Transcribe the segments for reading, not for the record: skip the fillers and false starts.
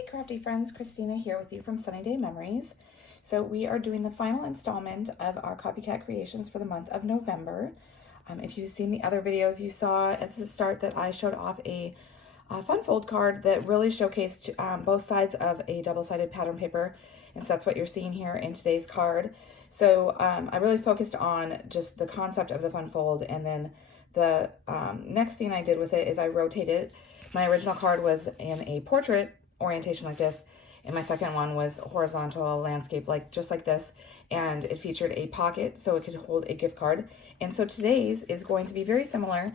Hey Crafty friends, Christina here with you from Sunny Day Memories. So we are doing the final installment of our Copycat creations for the month of November. If you've seen the other videos, you saw at the start that I showed off a fun fold card that really showcased both sides of a double-sided pattern paper. And so that's what you're seeing here in today's card. So I really focused on just the concept of the fun fold, and then the next thing I did with it is I rotated. My original card was in a portrait orientation like this, and my second one was horizontal landscape, like just like this, and it featured a pocket so it could hold a gift card. And so today's is going to be very similar.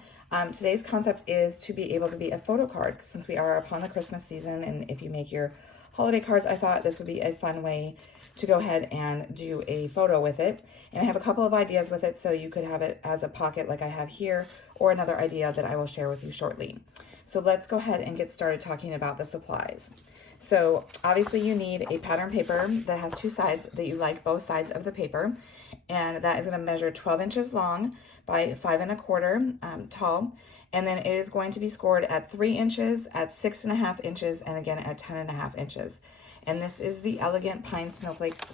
Today's concept is to be able to be a photo card, since we are upon the Christmas season, and if you make your holiday cards, I thought this would be a fun way to go ahead and do a photo with it. And I have a couple of ideas with it, so you could have it as a pocket like I have here, or another idea that I will share with you shortly. So let's go ahead and get started talking about the supplies. So obviously you need a pattern paper that has two sides, that you like both sides of the paper, and that is going to measure 12 inches long by 5 1/4 tall, and then it is going to be scored at 3 inches, at 6 1/2 inches, and again at 10 1/2 inches. And this is the Elegant Pine Snowflakes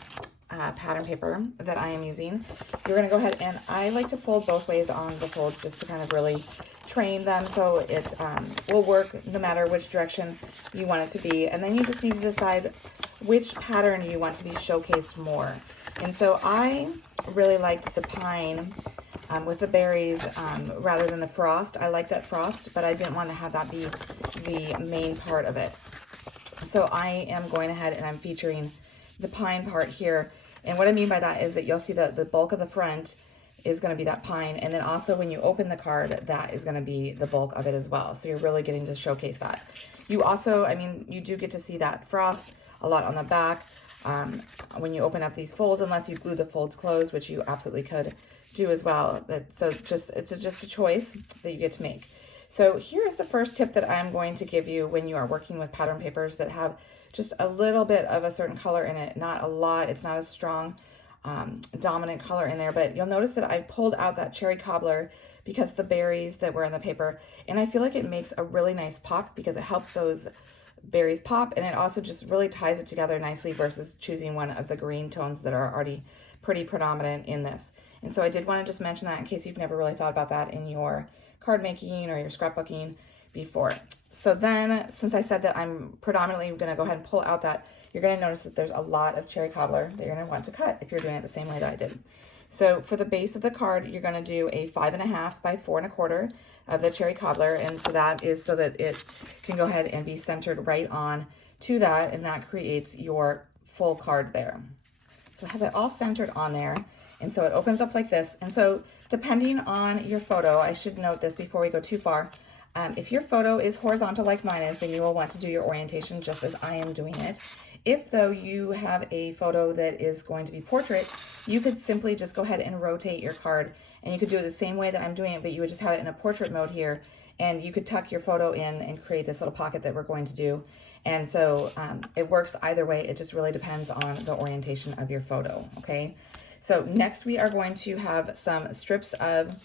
pattern paper that I am using. You're going to go ahead, and I like to fold both ways on the folds just to kind of really train them so it will work no matter which direction you want it to be. And then you just need to decide which pattern you want to be showcased more. And so I really liked the pine with the berries rather than the frost. I like that frost, but I didn't want to have that be the main part of it. So I am going ahead and I'm featuring the pine part here. And what I mean by that is that you'll see that the bulk of the front is going to be that pine, and then also when you open the card, that is going to be the bulk of it as well. So you're really getting to showcase that. You also, I mean, you do get to see that frost a lot on the back when you open up these folds, unless you glue the folds closed, which you absolutely could do as well. But so it's just a choice that you get to make. So here's the first tip that I'm going to give you when you are working with pattern papers that have just a little bit of a certain color in it, not a lot. It's not a strong dominant color in there, but you'll notice that I pulled out that cherry cobbler because of the berries that were in the paper, and I feel like it makes a really nice pop because it helps those berries pop, and it also just really ties it together nicely versus choosing one of the green tones that are already pretty predominant in this. And so I did want to just mention that in case you've never really thought about that in your card making or your scrapbooking before. So then, since I said that I'm predominantly going to go ahead and pull out that, you're going to notice that there's a lot of cherry cobbler that you're going to want to cut if you're doing it the same way that I did. So for the base of the card, you're going to do a 5 1/2 by 4 1/4 of the cherry cobbler, and so that is so that it can go ahead and be centered right on to that, and that creates your full card there. So have it all centered on there, and so it opens up like this. And so depending on your photo, I should note this before we go too far, if your photo is horizontal like mine is, then you will want to do your orientation just as I am doing it. If though you have a photo that is going to be portrait, you could simply just go ahead and rotate your card, and you could do it the same way that I'm doing it, but you would just have it in a portrait mode here, and you could tuck your photo in and create this little pocket that we're going to do. And so it works either way. It just really depends on the orientation of your photo, okay? So next we are going to have some strips of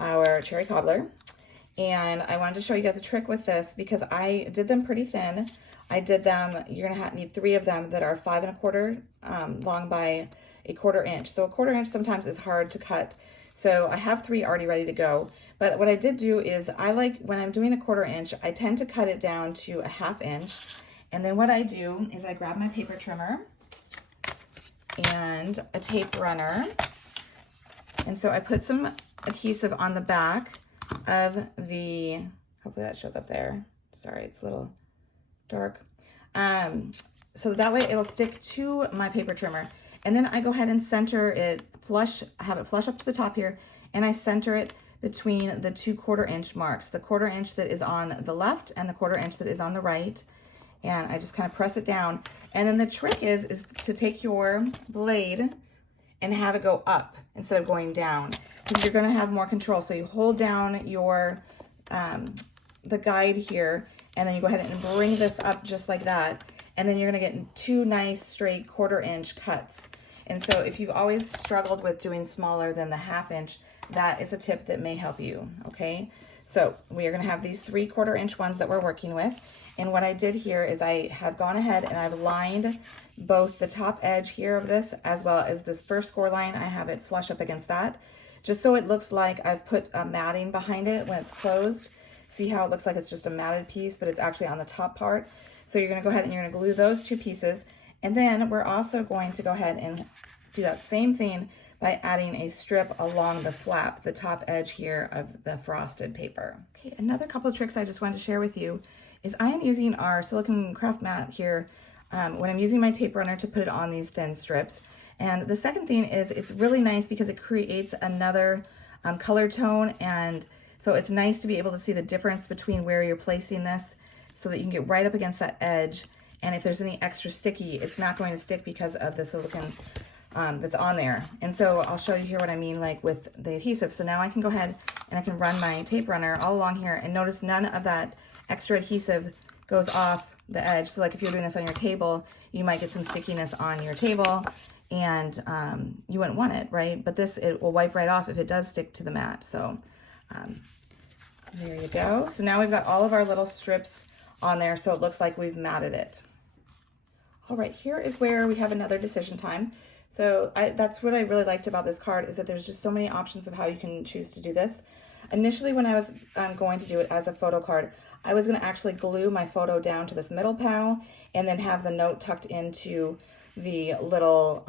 our cherry cobbler. And I wanted to show you guys a trick with this because I did them pretty thin. I did them, you're gonna need 3 of them that are 5 1/4 long by 1/4 inch. So 1/4 inch sometimes is hard to cut. So I have 3 already ready to go. But what I did do is I like, when I'm doing 1/4 inch, I tend to cut it down to a 1/2 inch. And then what I do is I grab my paper trimmer and a tape runner. And so I put some adhesive on the back of the, hopefully that shows up there. Sorry, it's a little dark. So that way it'll stick to my paper trimmer. And then I go ahead and center it flush, have it flush up to the top here, and I center it between the 2 1/4 inch marks, the 1/4 inch that is on the left and the 1/4 inch that is on the right. And I just kind of press it down. And then the trick is to take your blade and have it go up instead of going down, because you're going to have more control. So you hold down your the guide here, and then you go ahead and bring this up just like that, and then you're going to get 2 nice straight 1/4 inch cuts. And so if you've always struggled with doing smaller than the 1/2 inch, that is a tip that may help you, okay? So we are gonna have these 3/4 inch ones that we're working with. And what I did here is I have gone ahead and I've lined both the top edge here of this as well as this first score line. I have it flush up against that, just so it looks like I've put a matting behind it when it's closed. See how it looks like it's just a matted piece, but it's actually on the top part. So you're gonna go ahead and you're gonna glue those 2 pieces. And then we're also going to go ahead and do that same thing by adding a strip along the flap, the top edge here of the frosted paper. Okay, another couple of tricks I just wanted to share with you is I am using our silicone craft mat here when I'm using my tape runner to put it on these thin strips. And the second thing is it's really nice because it creates another color tone, and so it's nice to be able to see the difference between where you're placing this so that you can get right up against that edge. And if there's any extra sticky, it's not going to stick because of the silicone that's on there. And so I'll show you here what I mean, like with the adhesive. So now I can go ahead and I can run my tape runner all along here, and notice none of that extra adhesive goes off the edge. So like if you're doing this on your table, you might get some stickiness on your table, and you wouldn't want it, right? But this, it will wipe right off if it does stick to the mat. So there you go. So now we've got all of our little strips on there, so it looks like we've matted it. All right, here is where we have another decision time. So that's what I really liked about this card, is that there's just so many options of how you can choose to do this. Initially, when I was going to do it as a photo card, I was going to actually glue my photo down to this middle panel and then have the note tucked into the little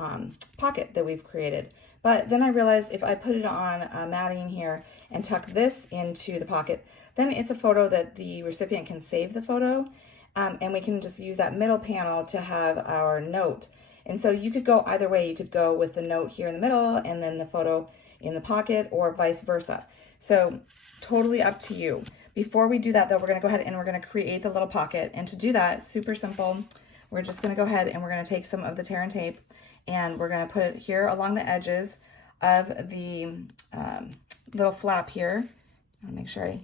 pocket that we've created. But then I realized if I put it on matting here and tuck this into the pocket, then it's a photo that the recipient can save the photo, and we can just use that middle panel to have our note. And so you could go either way. You could go with the note here in the middle and then the photo in the pocket, or vice versa. So totally up to you. Before we do that though, we're gonna go ahead and we're gonna create the little pocket. And to do that, super simple, we're just gonna go ahead and we're gonna take some of the tear and tape and we're gonna put it here along the edges of the little flap here. I'll make sure I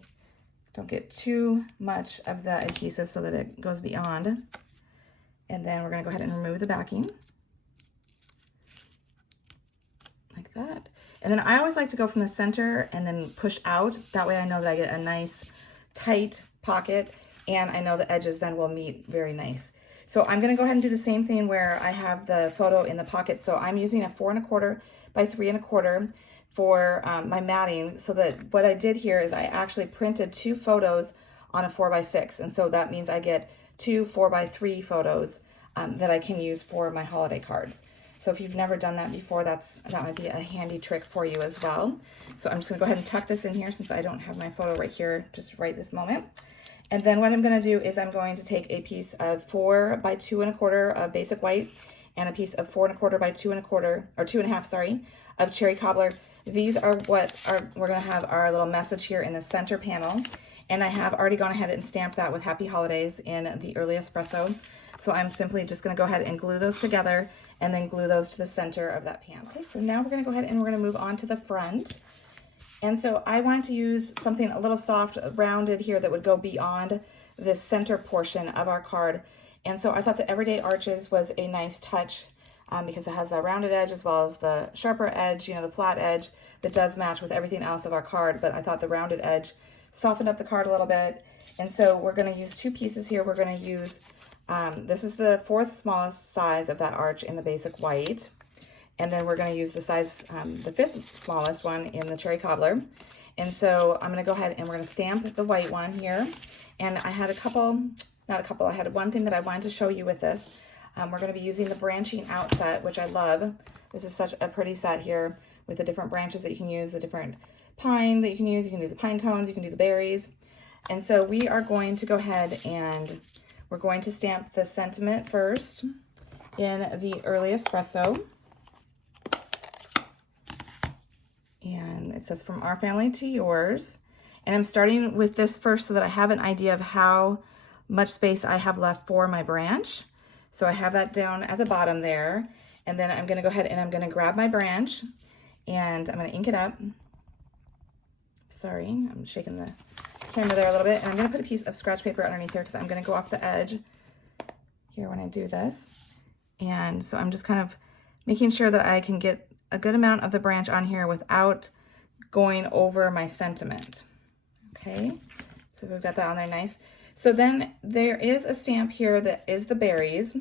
don't get too much of the adhesive so that it goes beyond. And then we're gonna go ahead and remove the backing. Like that. And then I always like to go from the center and then push out. That way I know that I get a nice tight pocket, and I know the edges then will meet very nice. So I'm gonna go ahead and do the same thing where I have the photo in the pocket. So I'm using a 4 1/4 by 3 1/4 for my matting, so that what I did here is I actually printed 2 photos on a 4 by 6. And so that means I get 2 4 by 3 photos that I can use for my holiday cards. So if you've never done that before, that might be a handy trick for you as well. So I'm just gonna go ahead and tuck this in here since I don't have my photo right here just right this moment. And then what I'm gonna do is I'm going to take a piece of 4 by 2 1/4 of basic white and a piece of 4 1/4 by 2 1/4, or 2 1/2, sorry, of cherry cobbler. These are what we're gonna have our little message here in the center panel. And I have already gone ahead and stamped that with Happy Holidays in the early espresso. So I'm simply just gonna go ahead and glue those together and then glue those to the center of that panel. Okay, so now we're gonna go ahead and we're gonna move on to the front. And so I wanted to use something a little soft, rounded here that would go beyond the center portion of our card. And so I thought the Everyday Arches was a nice touch because it has that rounded edge as well as the sharper edge, you know, the flat edge that does match with everything else of our card. But I thought the rounded edge softened up the card a little bit. And so we're gonna use 2 pieces here. We're gonna use, this is the 4th smallest size of that arch in the basic white. And then we're gonna use the size, the 5th smallest one in the cherry cobbler. And so I'm gonna go ahead and we're gonna stamp the white one here. And I had I had one thing that I wanted to show you with this. We're gonna be using the branching out set, which I love. This is such a pretty set here with the different branches that you can use, the different pine that you can use. You can do the pine cones, you can do the berries. And so we are going to go ahead and we're going to stamp the sentiment first in the early espresso. And it says, from our family to yours. And I'm starting with this first so that I have an idea of how much space I have left for my branch. So I have that down at the bottom there. And then I'm gonna go ahead and I'm gonna grab my branch and I'm gonna ink it up. Sorry, I'm shaking the camera there a little bit. And I'm gonna put a piece of scratch paper underneath here because I'm gonna go off the edge here when I do this. And so I'm just kind of making sure that I can get a good amount of the branch on here without going over my sentiment. Okay, so we've got that on there nice. So then there is a stamp here that is the berries.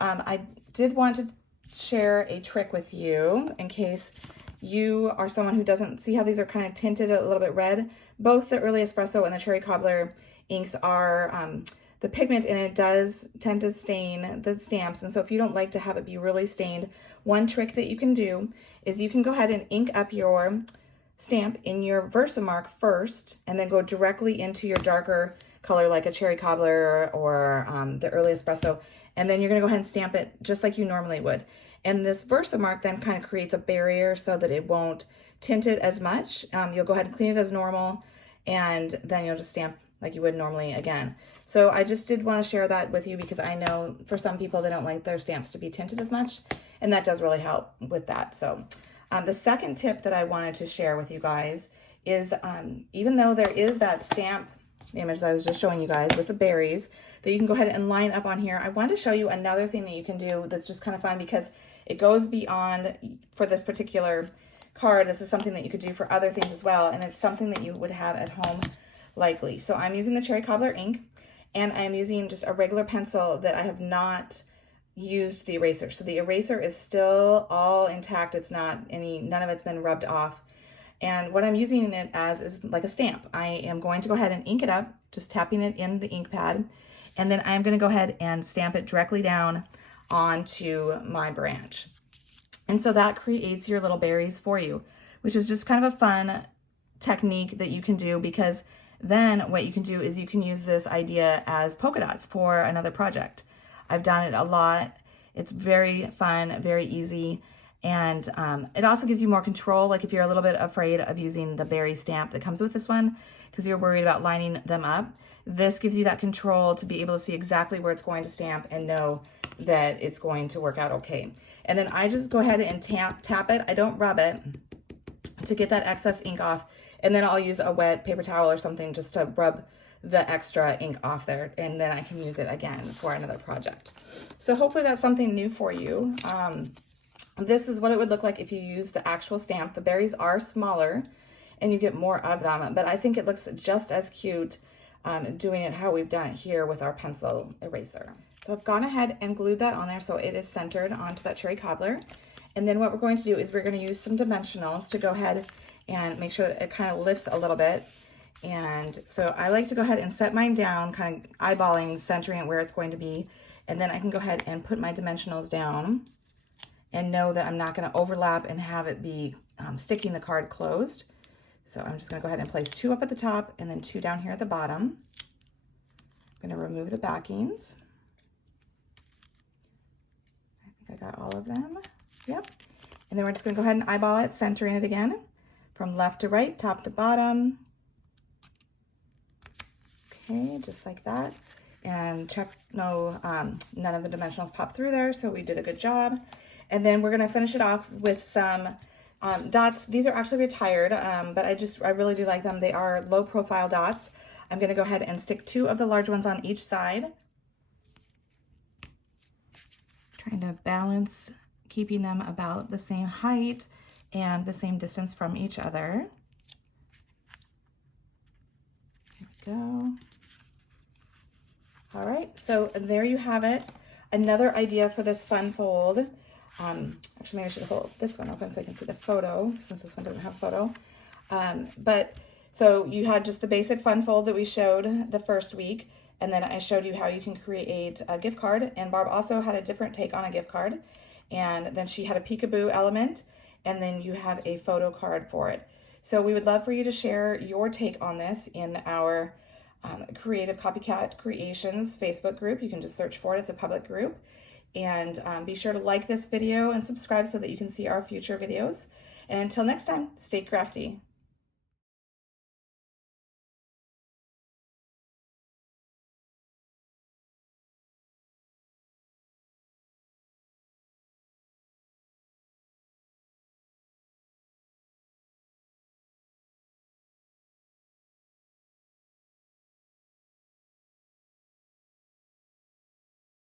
I did want to share a trick with you in case you are someone who doesn't see how these are kind of tinted a little bit red. Both the Early Espresso and the Cherry Cobbler inks are, the pigment in it does tend to stain the stamps. And so if you don't like to have it be really stained, one trick that you can do is you can go ahead and ink up your stamp in your Versamark first, and then go directly into your darker color like a Cherry Cobbler or the Early Espresso. And then you're gonna go ahead and stamp it just like you normally would. And this Versamark then kind of creates a barrier so that it won't tint it as much. You'll go ahead and clean it as normal, and then you'll just stamp like you would normally again. So I just did want to share that with you because I know for some people they don't like their stamps to be tinted as much, and that does really help with that. So the second tip that I wanted to share with you guys is even though there is that stamp image that I was just showing you guys with the berries that you can go ahead and line up on here, I wanted to show you another thing that you can do that's just kind of fun because it goes beyond for this particular card. This is something that you could do for other things as well, and it's something that you would have at home likely. So I'm using the Cherry Cobbler ink, and I'm using just a regular pencil that I have not used the eraser. So the eraser is still all intact. It's not none of it's been rubbed off. And what I'm using it as is like a stamp. I am going to go ahead and ink it up, just tapping it in the ink pad. And then I'm going to go ahead and stamp it directly down onto my branch. And so that creates your little berries for you, which is just kind of a fun technique that you can do, because then what you can do is you can use this idea as polka dots for another project. I've done it a lot. It's very fun, very easy. And it also gives you more control. Like if you're a little bit afraid of using the berry stamp that comes with this one, because you're worried about lining them up, this gives you that control to be able to see exactly where it's going to stamp and know that it's going to work out okay. And then I just go ahead and tap it. I don't rub it to get that excess ink off. And then I'll use a wet paper towel or something just to rub the extra ink off there. And then I can use it again for another project. So hopefully that's something new for you. This is what it would look like if you use the actual stamp. The berries are smaller and you get more of them, but I think it looks just as cute doing it how we've done it here with our pencil eraser. So I've gone ahead and glued that on there so it is centered onto that Cherry Cobbler. And then what we're going to do is we're going to use some dimensionals to go ahead and make sure that it kind of lifts a little bit. And so I like to go ahead and set mine down, kind of eyeballing, centering it where it's going to be. And then I can go ahead and put my dimensionals down and know that I'm not going to overlap and have it be sticking the card closed. So I'm just going to go ahead and place 2 up at the top and then 2 down here at the bottom. I'm going to remove the backings. I think I got all of them. Yep. And then we're just going to go ahead and eyeball it, centering it again from left to right, top to bottom. Okay, just like that. And check none of the dimensionals pop through there, so we did a good job. And then we're gonna finish it off with some dots. These are actually retired, but I really do like them. They are low profile dots. I'm gonna go ahead and stick 2 of the large ones on each side. Trying to balance, keeping them about the same height and the same distance from each other. There we go. All right, so there you have it. Another idea for this fun fold. Actually, maybe I should hold this one open so I can see the photo, since this one doesn't have a photo. But so you had just the basic fun fold that we showed the first week, and then I showed you how you can create a gift card, and Barb also had a different take on a gift card, and then she had a peekaboo element, and then you have a photo card for it. So we would love for you to share your take on this in our Creative Copycat Creations Facebook group. You can just search for it. It's a public group. And be sure to like this video and subscribe so that you can see our future videos. And until next time, stay crafty.